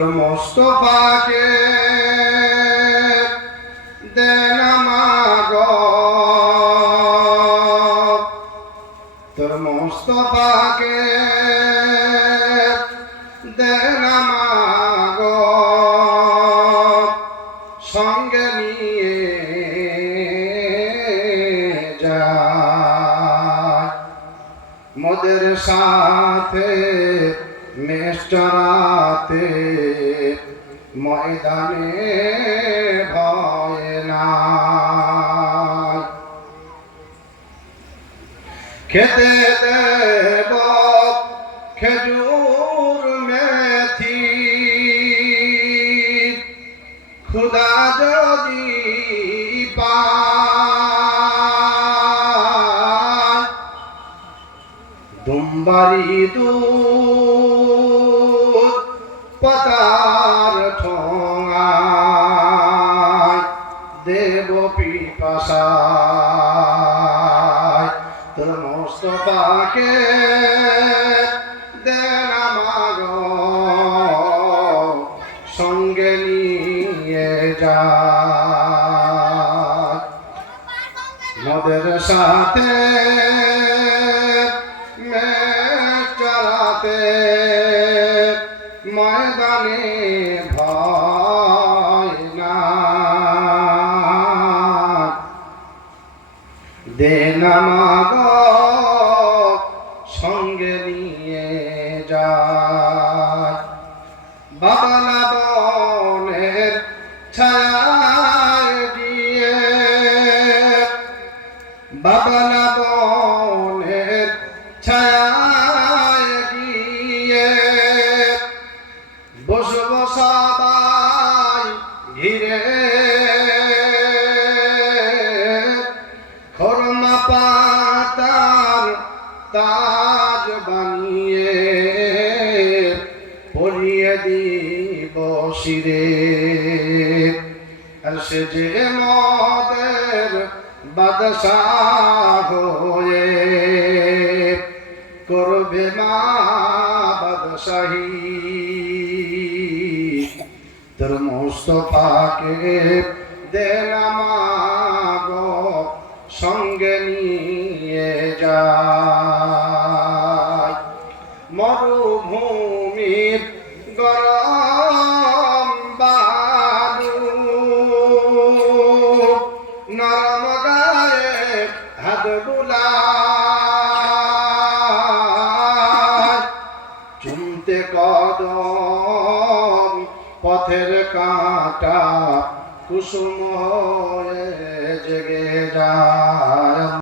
মোস্তফাকে দেন মাগ তোর মোস্তফাকে দেন মাগ সঙ্গে যায়। মোদের সাথে মেষ্টরাতে ময়দানে ভয় না খেতে দেব খেজুর মেথি। খুদা যদি পায় দুম্বারি দুধ পাতার ঠোঙায় দেব পিপাসায়। মোস্তফাকে সাথে মেচরাতে ময়দানে ভয় না। সঙ্গে নিয়ে যায় বাবলা বনের ছায় দিয়ে। বাবলা তাজ বানিয়ে পরিয়ে দিব শিরে। আর সে যে মদের বাদশাহ হয়ে করবে মা বাদশাহী। তোর মোস্তফাকে দেন মাগো সঙ্গে নিয়ে যায় নরম গায়ে হাত বুলা। চুমতে কদম পথের কাঁটা কুসুম জেগে যায়।